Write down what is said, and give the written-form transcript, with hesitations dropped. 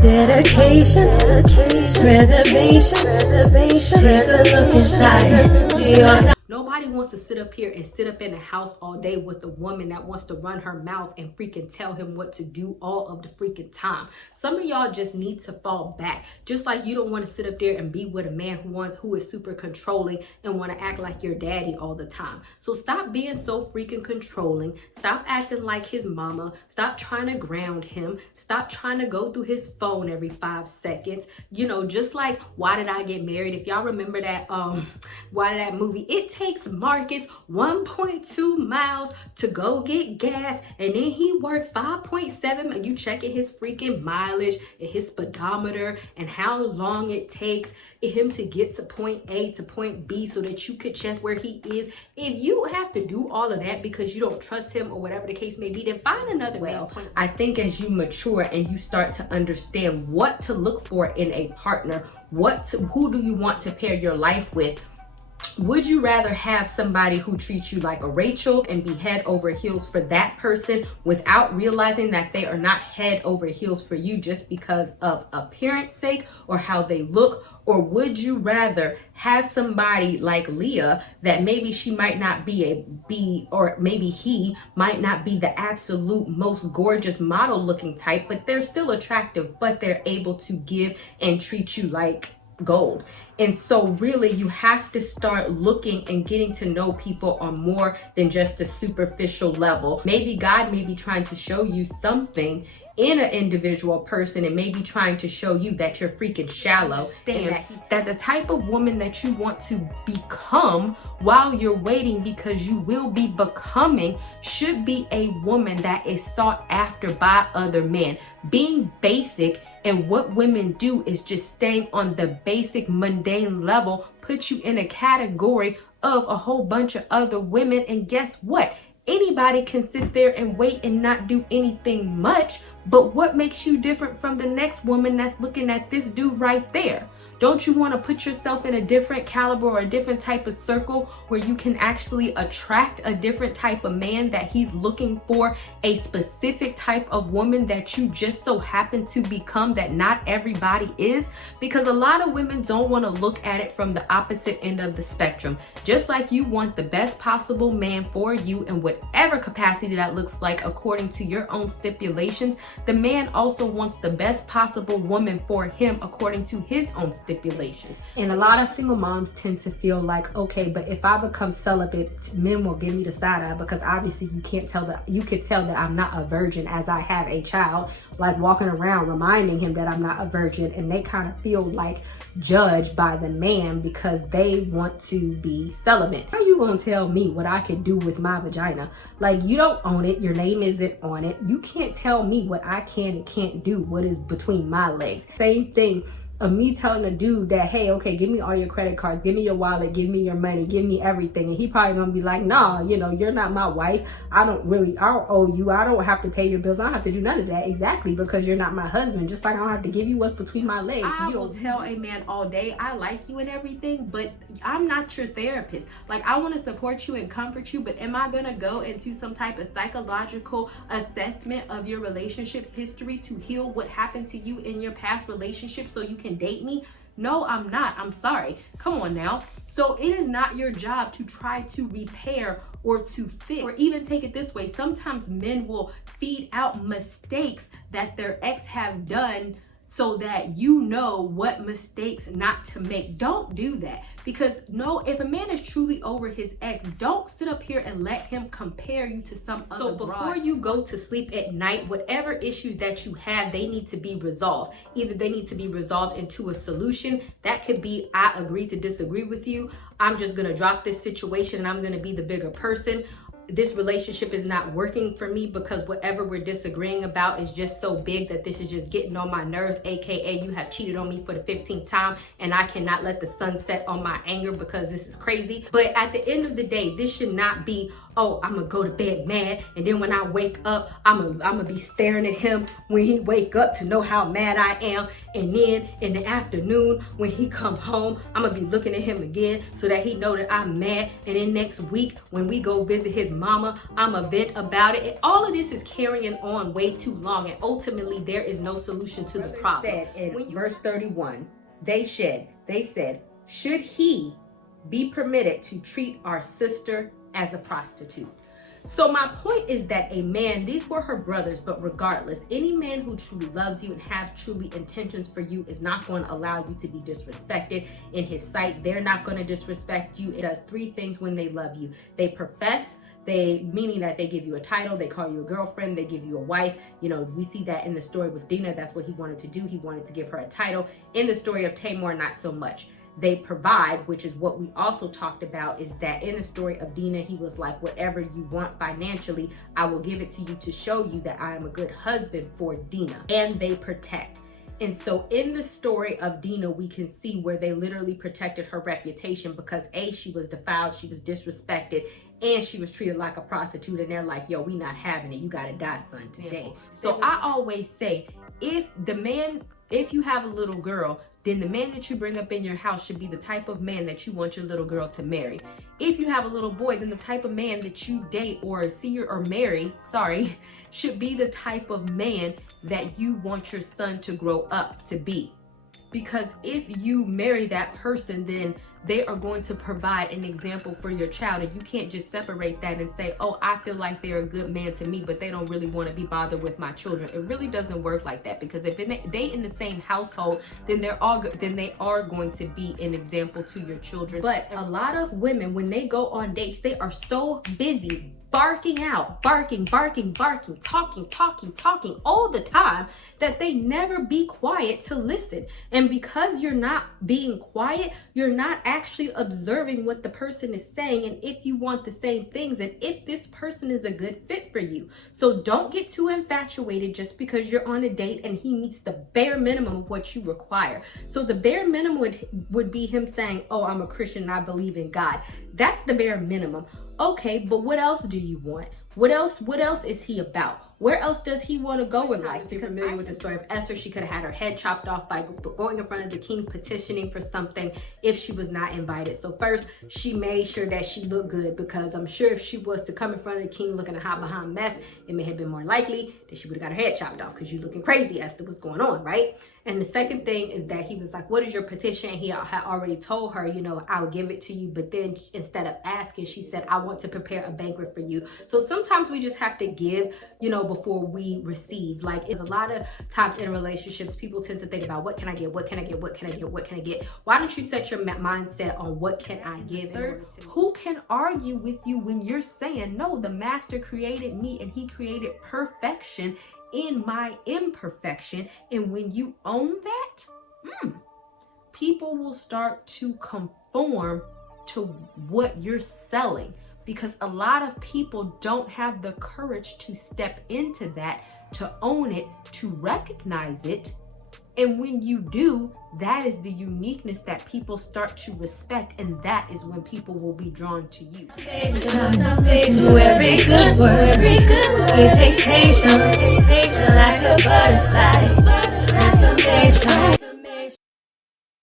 Dedication, preservation, take a look inside yourself. Nobody wants to sit up here and sit up in the house all day with a woman that wants to run her mouth and freaking tell him what to do all of the freaking time. Some of y'all just need to fall back. Just like you don't want to sit up there and be with a man who is super controlling and want to act like your daddy all the time. So stop being so freaking controlling. Stop acting like his mama. Stop trying to ground him. Stop trying to go through his phone every 5 seconds. You know, just like Why Did I Get Married? If y'all remember that that movie, it takes Marcus 1.2 miles to go get gas, and then he works 5.7, and you checking his freaking mileage and his speedometer and how long it takes him to get to point A to point B so that you could check where he is. If you have to do all of that because you don't trust him or whatever the case may be, then find another way. I think as you mature and you start to understand what to look for in a partner, who do you want to pair your life with? Would you rather have somebody who treats you like a Rachel and be head over heels for that person without realizing that they are not head over heels for you just because of appearance sake or how they look? Or would you rather have somebody like Leah that maybe she might not or maybe he might not be the absolute most gorgeous model looking type, but they're still attractive, but they're able to give and treat you like gold? And so really you have to start looking and getting to know people on more than just a superficial level. Maybe God may be trying to show you something in an individual person and maybe trying to show you that you're freaking shallow. That the type of woman that you want to become while you're waiting, because you will be becoming, should be a woman that is sought after by other men. Being basic, and what women do is just staying on the basic mundane level, put you in a category of a whole bunch of other women. And guess what? Anybody can sit there and wait and not do anything much, but what makes you different from the next woman that's looking at this dude right there? Don't you want to put yourself in a different caliber or a different type of circle where you can actually attract a different type of man, that he's looking for a specific type of woman that you just so happen to become, that not everybody is? Because a lot of women don't want to look at it from the opposite end of the spectrum. Just like you want the best possible man for you in whatever capacity that looks like according to your own stipulations, the man also wants the best possible woman for him according to his own stipulations. And a lot of single moms tend to feel like, okay, but if I become celibate, men will give me the side eye, because obviously you could tell that I'm not a virgin as I have a child, like walking around reminding him that I'm not a virgin, and they kind of feel like judged by the man because they want to be celibate. How are you gonna tell me what I can do with my vagina? Like, you don't own it, your name isn't on it. You can't tell me what I can and can't do, what is between my legs. Same thing of me telling a dude that, hey, okay, give me all your credit cards, give me your wallet, give me your money, give me everything. And he probably gonna be like, nah, you know, you're not my wife. I don't owe you. I don't have to pay your bills. I don't have to do none of that. Exactly, because you're not my husband. Just like I don't have to give you what's between my legs. I will tell a man all day, I like you and everything, but I'm not your therapist. Like, I want to support you and comfort you, but am I gonna go into some type of psychological assessment of your relationship history to heal what happened to you in your past relationship so you can date me? No, I'm not. I'm sorry. Come on now. So it is not your job to try to repair or to fix, or even take it this way. Sometimes men will feed out mistakes that their ex have done so that you know what mistakes not to make. Don't do that, because no, if a man is truly over his ex, don't sit up here and let him compare you to some other. So before you go to sleep at night, whatever issues that you have, they need to be resolved. Either they need to be resolved into a solution. That could be, I agree to disagree with you. I'm just gonna drop this situation and I'm gonna be the bigger person. This relationship is not working for me because whatever we're disagreeing about is just so big that this is just getting on my nerves, aka you have cheated on me for the 15th time and I cannot let the sun set on my anger because this is crazy. But at the end of the day, this should not be oh, I'm gonna go to bed mad, and then when I wake up, I'm gonna be staring at him when he wake up to know how mad I am, and then in the afternoon when he come home, I'm gonna be looking at him again so that he know that I'm mad, and then next week when we go visit his mama, I'm a vent about it. And all of this is carrying on way too long, and ultimately there is no solution to the problem. Said in verse 31, they said, should he be permitted to treat our sister as a prostitute? So my point is that a man, these were her brothers, but regardless, any man who truly loves you and have truly intentions for you is not going to allow you to be disrespected in his sight. They're not going to disrespect you. It does three things when they love you. They profess, meaning that they give you a title, they call you a girlfriend, they give you a wife. You know, we see that in the story with Dinah. That's what he wanted to do. He wanted to give her a title. In the story of Tamar, not so much. They provide, which is what we also talked about, is that in the story of Dinah, he was like, whatever you want financially, I will give it to you to show you that I am a good husband for Dinah. And they protect. And so in the story of Dinah, we can see where they literally protected her reputation because A, she was defiled, she was disrespected, and she was treated like a prostitute. And they're like, yo, we not having it. You gotta die, son, today. So I always say, if you have a little girl, then the man that you bring up in your house should be the type of man that you want your little girl to marry. If you have a little boy, then the type of man that you date or marry, should be the type of man that you want your son to grow up to be. Because if you marry that person, then they are going to provide an example for your child. And you can't just separate that and say, oh, I feel like they're a good man to me, but they don't really want to be bothered with my children. It really doesn't work like that, because if they in the same household, then they are going to be an example to your children. But a lot of women, when they go on dates, they are so busy barking, talking all the time that they never be quiet to listen. And because you're not being quiet, you're not actually observing what the person is saying and if you want the same things and if this person is a good fit for you. So don't get too infatuated just because you're on a date and he meets the bare minimum of what you require. So the bare minimum would be him saying, oh, I'm a Christian and I believe in God. That's the bare minimum. Okay, but what else do you want? What else is he about? Where else does he want to go in life? If you're familiar with the story of Esther, she could have had her head chopped off by going in front of the king petitioning for something if she was not invited. So first, she made sure that she looked good, because I'm sure if she was to come in front of the king looking a hot behind mess, it may have been more likely that she would have got her head chopped off, because you're looking crazy, Esther. What's going on, right? And the second thing is that he was like, what is your petition? He had already told her, I'll give it to you. But then instead of asking, she said, I want to prepare a banquet for you. So sometimes we just have to give, before we receive. Like, it's a lot of times in relationships, people tend to think about what can I get? What can I get? What can I get? What can I get? Why don't you set your mindset on what can I give? Third, who can argue with you when you're saying, no, the master created me and he created perfection in my imperfection? And when you own that, people will start to conform to what you're selling, because a lot of people don't have the courage to step into that, to own it, to recognize it. And when you do, that is the uniqueness that people start to respect, and that is when people will be drawn to you. To every good word, it takes patience like a butterfly. Transformation.